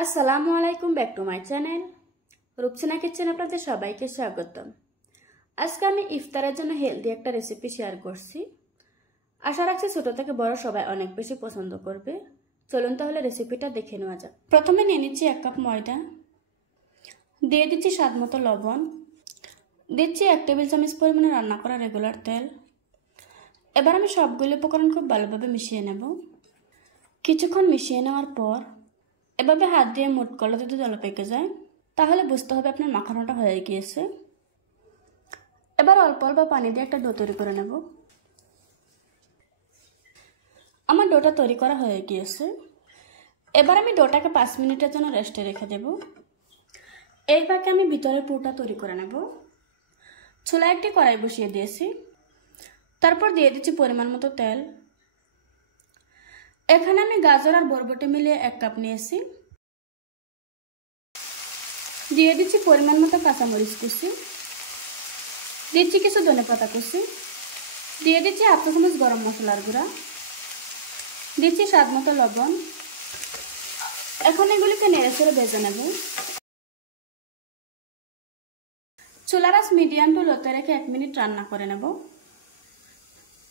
আসসালামু আলাইকুম, back to my channel Rupsina kitchen. আপনাদের সবাইকে স্বাগতম। আজকে আমি ইফতারের জন্য হেলদি একটা রেসিপি শেয়ার করছি। আশা রাখছি ছোট থেকে বড় সবাই অনেক বেশি পছন্দ করবে। চলুন তাহলে রেসিপিটা দেখে নেওয়া যাক। প্রথমে নিয়ে নিচ্ছি 1 কাপ ময়দা, দিয়ে দিচ্ছি স্বাদ মতো লবণ, দিচ্ছি 1 টেবিল চামচ পরিমাণে রান্না করা রেগুলার তেল। এবার আমি সবগুলো উপকরণ খুব ভালোভাবে মিশিয়ে নেব। কিছুক্ষণ মিশিয়ে নেওয়ার পর এভাবে হাত দিয়ে মুঠ করলে যদি জল পেকে যায় তাহলে বুঝতে হবে আপনার মাখানোটা হয়ে গিয়েছে। এবার অল্প অল্প পানি দিয়ে একটা ডো তৈরি করে নেব। আমার ডোটা তৈরি করা হয়ে গিয়েছে। এবার আমি ডোটাকে 5 মিনিটের জন্য রেস্টে রেখে দেব। এই ফাঁকে আমি ভিতরের পুরটা তৈরি করে নেব। চুলায় একটি কড়াই বসিয়ে দিয়েছি, তারপর দিয়ে দিচ্ছি পরিমাণ মতো তেল। এখানে আমি গাজর আর বরবটি মিলিয়ে 1 কাপ নিয়েছি। দিয়ে দিচ্ছি পরিমাণ মতো কাঁচামরিচ কুচি, দিচ্ছি কিছু ধনেপাতা কুচি, দিয়ে দিচ্ছি 1/2 চা চামচ গরম মশলার গুঁড়া, দিচ্ছি স্বাদ মতো লবণ। এখন এগুলিকে নেড়ে চেড়ে ভেজে নেব। চুলার আঁচ মিডিয়াম টু লোতে রেখে 1 মিনিট রান্না করে নেব।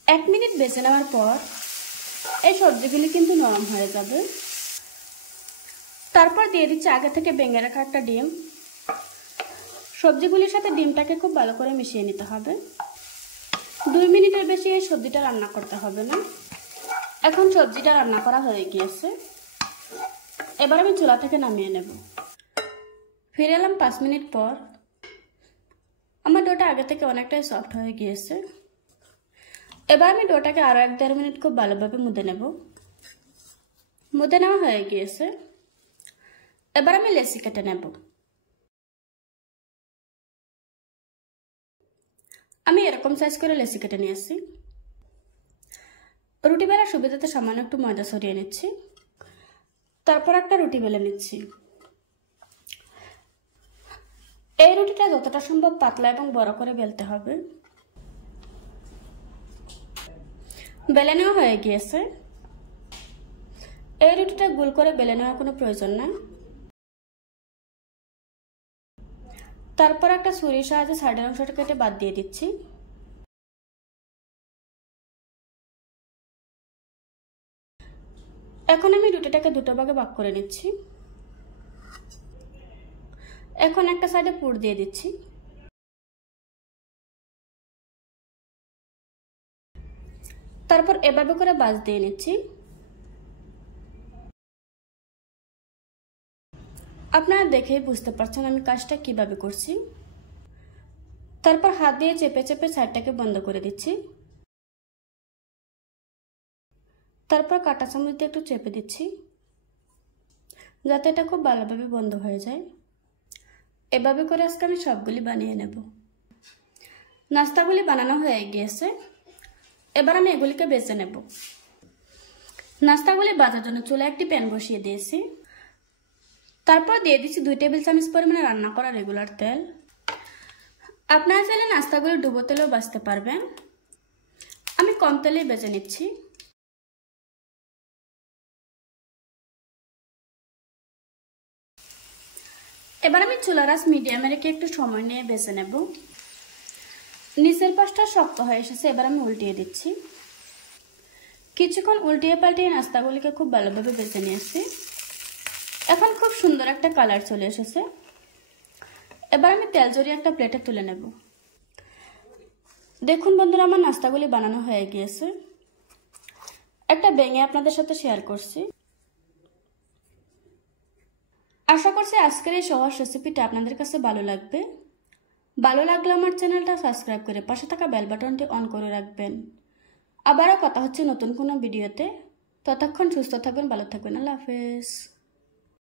1 মিনিট ভেজে নেওয়ার পর এই সবজিগুলি কিন্তু নরম হয়ে যাবে। তারপর দিয়ে দিচ্ছি আগে থেকে ভেঙে রাখা একটা ডিম। সবজিগুলির সাথে ডিমটাকে খুব ভালো করে মিশিয়ে নিতে হবে। 2 মিনিটের বেশি এই সবজিটা রান্না করতে হবে না। এখন সবজিটা রান্না করা হয়ে গিয়েছে। এবার আমি চুলা থেকে নামিয়ে নেব। ফিরে এলাম 5 মিনিট পর। আমার ডোটা আগে থেকে অনেকটাই সফট হয়ে গিয়েছে। এবার আমি ডোটাকে আরও 1-1.5 মিনিট খুব ভালোভাবে মুদে নেব। মুদে নেওয়া হয়ে গিয়েছে। এবার আমি লেচি কেটে নেব। আমি এরকম সাইজ করে লেচি কেটে নিয়েছি। রুটি বেলার সুবিধাতে সামান্য একটু ময়দা ছড়িয়ে নিচ্ছি, তারপর একটা রুটি বেলে নিচ্ছি। এই রুটিটা যতটা সম্ভব পাতলা এবং বড় করে বেলতে হবে। বেলে নেওয়া হয়ে গিয়েছে। এই রুটিটা গোল করে বেলে নেওয়ার কোনো প্রয়োজন নাই। তারপর একটা ছুরির সাহায্যে সাইডের অংশটা কেটে বাদ দিয়ে দিচ্ছি। এখন আমি রুটিটাকে 2টো ভাগে ভাগ করে নিচ্ছি। এখন একটা সাইডে পুর দিয়ে দিচ্ছি। তারপর এভাবে করে ভাঁজ দিয়ে নিচ্ছি। আপনারা দেখেই বুঝতে পারছেন আমি কাজটা কিভাবে করছি। তারপর হাত দিয়ে চেপে চেপে সাইডটাকে বন্ধ করে দিচ্ছি। তারপর কাঁটা চামচ দিয়ে একটু চেপে দিচ্ছি যাতে এটা খুব ভালোভাবে বন্ধ হয়ে যায়। এভাবে করে আজকে আমি সবগুলি বানিয়ে নেব। নাস্তাগুলি বানানো হয়ে গিয়েছে। এবার আমি এগুলিকে বেছে নেব। নাস্তাগুলি ভাজার জন্য চুলায় একটি প্যান বসিয়ে দিয়েছি। তারপর দিয়ে দিচ্ছি 2 টেবিল চামচ পরিমাণে রান্না করা রেগুলার তেল। আপনারা চাইলে নাস্তাগুলি ডুবো তেলেও ভাজতে পারবেন। আমি কম তেলেই ভেজে নিচ্ছি। এবার আমি চুলার আঁচ মিডিয়ামে রেখে একটু সময় নিয়ে ভেজে নেব। নিচের পাশটা শক্ত হয়ে এসেছে। এবার আমি উল্টিয়ে দিচ্ছি। কিছুক্ষণ উল্টিয়ে পাল্টিয়ে নাস্তাগুলিকে খুব ভালোভাবে ভেজে নিয়েছি। এখন খুব সুন্দর একটা কালার চলে এসেছে। এবার আমি তেল জড়িয়ে একটা প্লেটে তুলে নেব। দেখুন বন্ধুরা, আমার নাস্তাগুলি বানানো হয়ে গিয়েছে। একটা ভেঙে আপনাদের সাথে শেয়ার করছি। আশা করছি আজকের এই সহজ রেসিপিটা আপনাদের কাছে ভালো লাগবে। ভালো লাগলে আমার চ্যানেলটা সাবস্ক্রাইব করে পাশে থাকা বেল বাটনটি অন করে রাখবেন। আবারও কথা হচ্ছে নতুন কোনো ভিডিওতে। ততক্ষণ সুস্থ থাকবেন, ভালো থাকবেন। আল্লাহ হাফেজ।